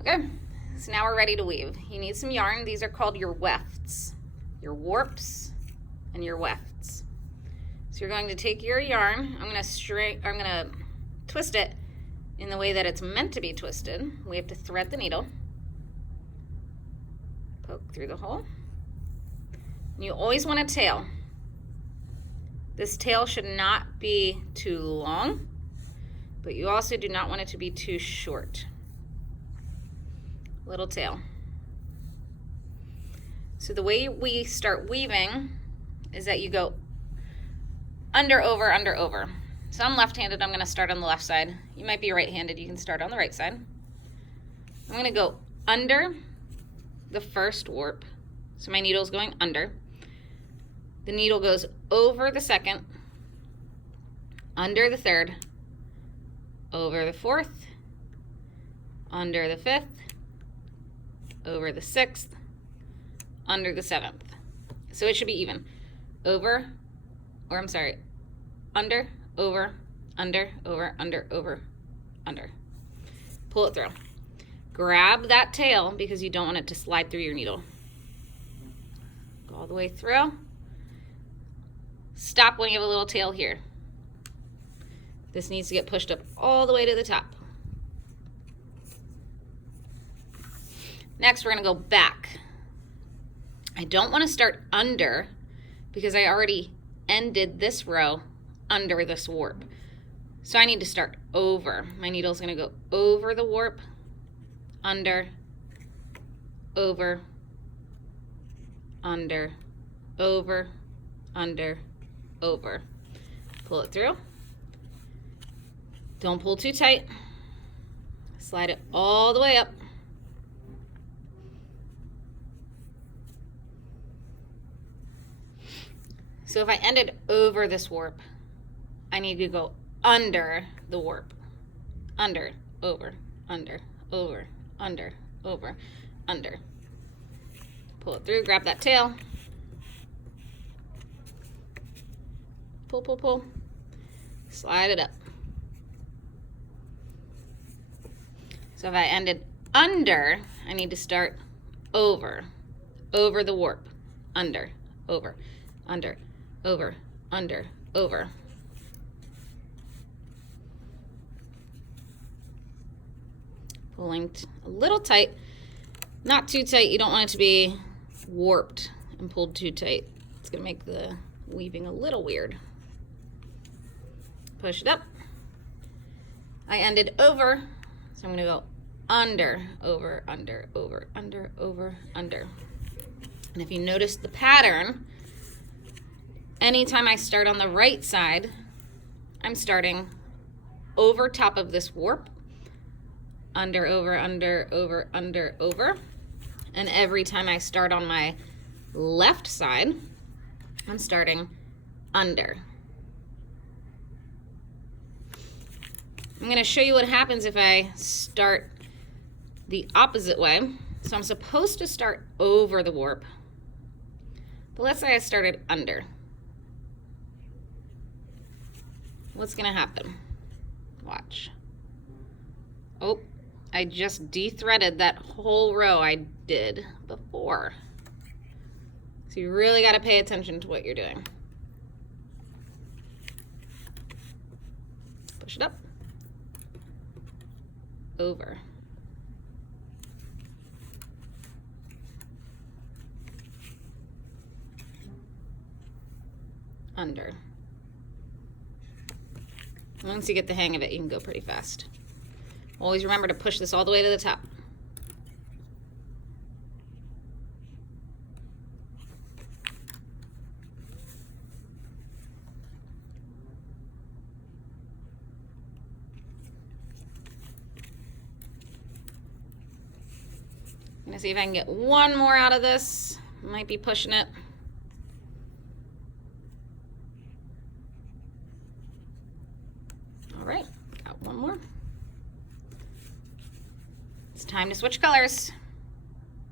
Okay, so now we're ready to weave. You need some yarn. These are called your wefts, your warps and your wefts. So you're going to take your yarn. I'm gonna twist it in the way that it's meant to be twisted. We have to thread the needle, poke through the hole. And you always want a tail. This tail should not be too long, but you also do not want it to be too short. Little tail. So the way we start weaving is that you go under, over, under, over. So I'm left-handed, I'm going to start on the left side. You might be right-handed, you can start on the right side. I'm going to go under the first warp. So my needle's going under. The needle goes over the second, under the third, over the fourth, under the fifth, over the sixth, under the seventh. So it should be even. Under, over, under, over, under, over, under. Pull it through. Grab that tail because you don't want it to slide through your needle. Go all the way through. Stop when you have a little tail here. This needs to get pushed up all the way to the top. Next, we're going to go back. I don't want to start under because I already ended this row under this warp. So I need to start over. My needle's going to go over the warp, under, over, under, over, under, over. Pull it through. Don't pull too tight. Slide it all the way up. So if I ended over this warp, I need to go under the warp. Under, over, under, over, under, over, under. Pull it through, grab that tail. Pull, pull, pull. Slide it up. So if I ended under, I need to start over. Over the warp. Under, over, under, over, under, over. Pulling a little tight. Not too tight. You don't want it to be warped and pulled too tight. It's going to make the weaving a little weird. Push it up. I ended over, so I'm going to go under, over, under, over, under, over, under. And if you notice the pattern, anytime I start on the right side, I'm starting over top of this warp, under, over, under, over, under, over. And every time I start on my left side, I'm starting under. I'm going to show you what happens if I start the opposite way. So I'm supposed to start over the warp, but let's say I started under. What's going to happen? Watch. Oh, I just de-threaded that whole row I did before. So you really got to pay attention to what you're doing. Push it up. Over. Under. Once you get the hang of it, you can go pretty fast. Always remember to push this all the way to the top. I'm gonna see if I can get one more out of this. Might be pushing it. All right, got one more. It's time to switch colors.